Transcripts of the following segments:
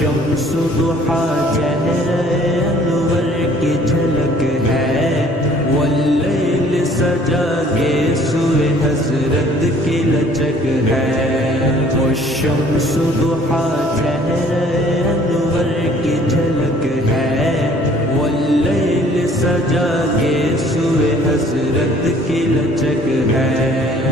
شمس دحا چہر انور کی جھلک ہے۔ واللیل سجا کے سوئے حضرت کی لچک ہے۔ وہ شمس دحا چہر انور کی جھلک ہے۔ واللیل سجا کے سوئے حضرت کی لچک ہے۔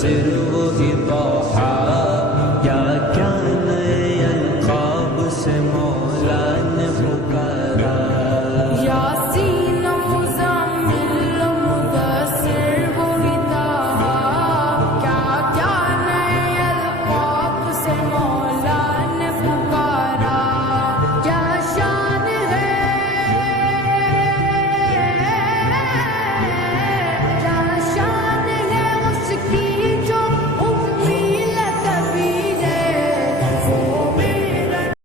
sirvo hi pa